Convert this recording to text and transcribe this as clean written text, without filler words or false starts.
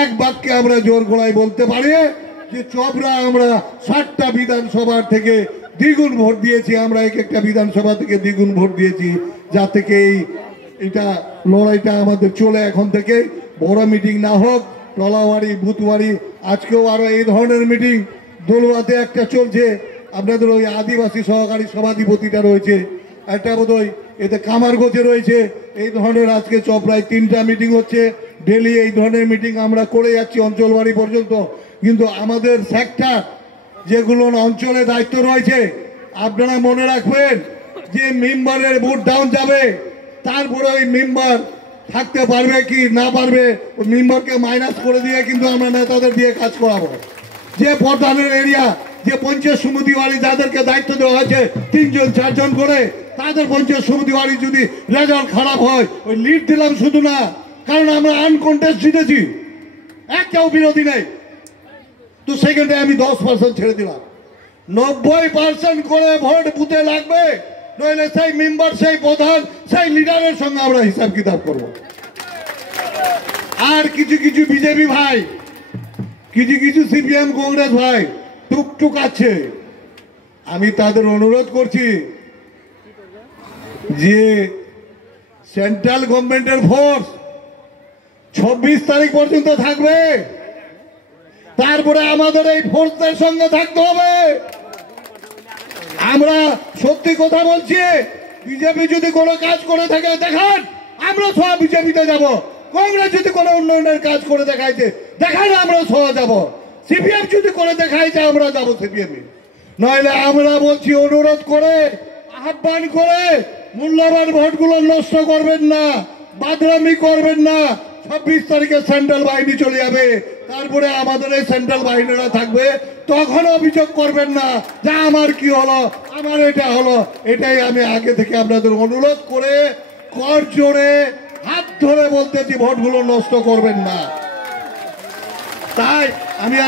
এক বাক্যে আমরা জোর গলায় বলতে পারি যে চোপড়া আমরা 60টা বিধানসভা থেকে দ্বিগুণ ভোট দিয়েছি। আমরা এক একটা বিধানসভা থেকে দ্বিগুণ ভোট দিয়েছি, যা থেকে এটা লড়াইটা আমাদের চলে। এখন থেকে বড় মিটিং না হোক, টলাবাড়ি বুথবাড়ি, আজকেও আরো এই ধরনের মিটিং দলুয়াতে একটা চলছে। আপনাদের ওই আদিবাসী সহকারী সভাধিপতিটা রয়েছে, একটা বোধহয় এতে কামারগঞ্জে রয়েছে। এই ধরনের আজকে চপড়ায় 3টা মিটিং হচ্ছে। ডেলি এই ধরনের মিটিং আমরা করে যাচ্ছি অঞ্চলবাড়ি পর্যন্ত। কিন্তু আমাদের সেক্টর যেগুলো অঞ্চলে দায়িত্ব রয়েছে, আপনারা মনে রাখবেন যে মেম্বারের ভোট ডাউন যাবে, তারপরে ওই মেম্বার থাকতে পারবে কি না পারবে, ওই মেম্বারকে মাইনাস করে দিয়ে কিন্তু আমরা নেতাদের দিয়ে কাজ করাবো। যে প্রধানের এরিয়া, যে পঞ্চায়েত সমিতি বাড়ি যাদেরকে দায়িত্ব দেওয়া হয়েছে 3 জন 4 জন করে, তাদের পঞ্চায়েত সমিতি বাড়ি যদি রেজাল্ট খারাপ হয়, ওই লিড দিলাম শুধু না, কারণ আমরা আনকন্টেস্ট জিতেছি, একটাও বিরোধী নেই। তো সেখানে আমি 10% ছেড়ে দিলাম। 90% করে ভোট বুথে লাগবে, নইলে সেই মেম্বার, সেই প্রধান, সেই লিডারের সঙ্গে আমরা হিসাব কিতাব করব। আর কিছু কিছু বিজেপি ভাই, কিছু কিছু সিপিএম কংগ্রেস ভাই টুকটুক আছে, আমি তাদের অনুরোধ করছি যে সেন্ট্রাল গভর্নমেন্টের ফোর্স 26 তারিখ পর্যন্ত থাকবে, তারপরে আমাদের এই ফোর্সদের সঙ্গে থাকতে হবে। আমরা সত্যি কথা বলছি, বিজেপি যদি কোনো কাজ করে থাকে দেখান, আমরা সব বিজেপিতে যাব। কংগ্রেস যদি কোনো উন্নয়নের কাজ করে দেখাইছে দেখান, আমরা সহ যাব। সিপিএম যদি করে দেখাইছে আমরা যাব সিপিএম। নইলে আমরা বলছি, অনুরোধ করে আহ্বান করে, মূল্যবান ভোটগুলো নষ্ট করবেন না, বাদরামি করবেন না। 26 তারিখে সেন্ট্রাল বাহিনী চলে যাবে, তারপরে আমাদের এই সেন্ট্রাল বাহিনীরা থাকবে। তখন অভিযোগ করবেন না যে আমার কি হলো, আমার এটা হলো। এটাই আমি আগে থেকে আপনাদের অনুরোধ করে কর জোরে হাত ধরে বলতেছি, ভোটগুলো নষ্ট করবেন না। তাই আমি